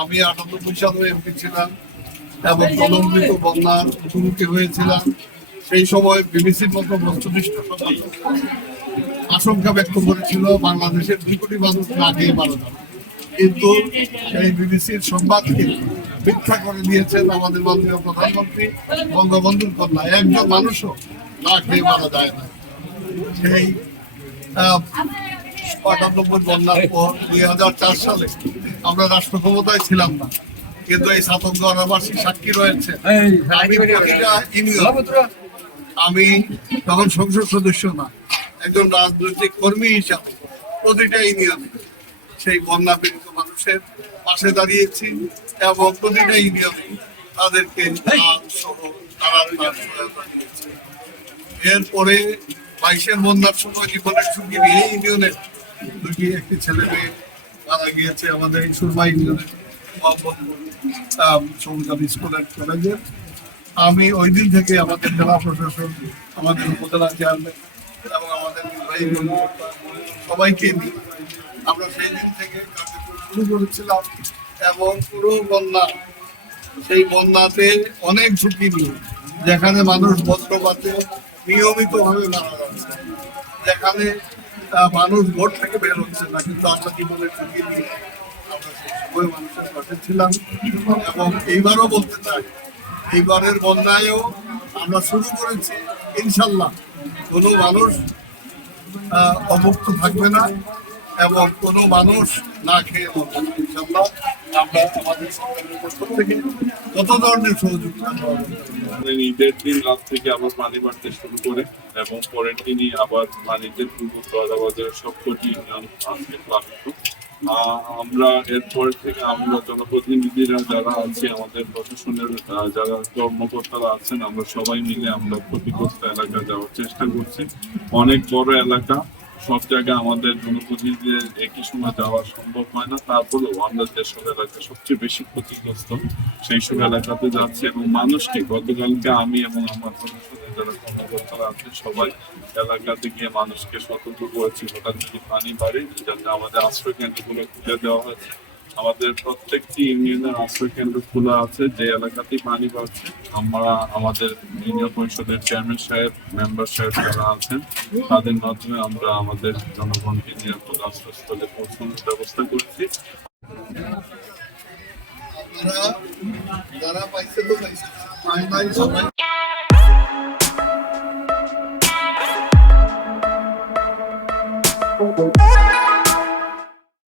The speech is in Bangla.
আমি সালে এমপি ছিলাম এবং প্রলম্বিত বন্যার মুখোমুখি হয়েছিলাম। সেই সময় বিবিসির মতো আশঙ্কা ব্যক্ত করেছিল, বাংলাদেশের দুই কোটি মানুষ খেয়ে মারা যাবে কিন্তু সেই বিবিসির সংবাদকে মিথ্যা করে দিয়েছেন আমাদের মাননীয় প্রধানমন্ত্রী বঙ্গবন্ধুর কন্যা। একজন মানুষও না খেয়ে মারা যায় না। সেই আহ, আটানব্বই বন্যার পর দুই হাজার চার সালে আমরা রাষ্ট্র ক্ষমতায় ছিলাম না। কিন্তু এই সাতক গণবাসী সাক্ষী রয়েছে। আমি প্রতিটা ইউনিয়ন। আমি তখন সংসদ সদস্য না একজন রাজনৈতিক কর্মী হিসাবে প্রতিটা ইউনিয়নে সেই বন্যা পীড়িত মানুষের পাশে দাঁড়িয়েছি এবং প্রতিটা ইউনিয়নে তাদেরকে সহায়তা দিয়েছি। এরপরে বাইশের বন্যার সময় জীবনের ঝুঁকি নিয়ে এই ইউনিয়নের দুটি একটি ছেলে মেয়ে মারা গিয়েছে আমাদের এই সুরমা ইউনিয়নের আমি ওই দিন থেকে আমাদের জেলা প্রশাসন, আমাদের উপজেলা চেয়ারম্যান এবং আমাদের সবাইকে আমরা সেই দিন থেকে শুরু করেছিলাম এবং পুরো বন্যা, সেই বন্যাতে অনেক ঝুঁকি নিয়ে যেখানে মানুষ বস্ত্রপাতে নিয়মিত ভাবে মারা যাচ্ছে যেখানে মানুষ ভোট থেকে বের হচ্ছে না, কিন্তু আমরা জীবনের ঝুঁকি নিয়ে আমরা মানুষের পাশে ছিলাম। এবং এইবারও বলতে চাই, এইবারের বন্যায়ও আমরা শুরু করেছি, ইনশাল্লাহ। কোনো মানুষ অভুক্ত থাকবে না এবং কোনো মানুষ না খেয়ে মরবে। ইনশাল্লাহ। আমরা। মানে রাত থেকে আবার পানি বাড়তে শুরু করে এবং পরের দিনই আবার আমরা এরপর থেকে আমরা জনপ্রতিনিধিরা যারা আছে, আমাদের প্রশাসনের যারা কর্মকর্তারা আছেন, আমরা সবাই মিলে আমরা ক্ষতিগ্রস্ত এলাকা যাওয়ার চেষ্টা করছি অনেক বড় এলাকা সব জায়গায় আমাদের জনপ্রতিনিধিদের একই সময় যাওয়া সম্ভব হয় না। তারপরেও আমরা যেসব এলাকা সবচেয়ে বেশি ক্ষতিগ্রস্ত সেই সব এলাকাতে যাচ্ছে এবং মানুষকে গতকালকে আমি এবং আমার প্রশাসনের যারা কর্মকর্তারা আছে সবাই এলাকাতে গিয়ে মানুষকে সতর্ক করেছি। হঠাৎ যদি পানি বাড়ে, যাতে আমাদের আশ্রয় কেন্দ্রগুলো খুলে দেওয়া হয়েছে আমাদের প্রত্যেকটি ইউনিয়নের আশ্রয় কেন্দ্র খোলা আছে, যে এলাকাতেই পানি বাড়ছে। আমরা আমাদের ইউনিয়ন পরিষদের চেয়ারম্যান সাহেব মেম্বার সাহেব যারা আছেন, তাদের মাধ্যমে আমরা আমাদের জনগণকে নিরাপদ আশ্রয়স্থলে পৌঁছানোর ব্যবস্থা করেছি। Thank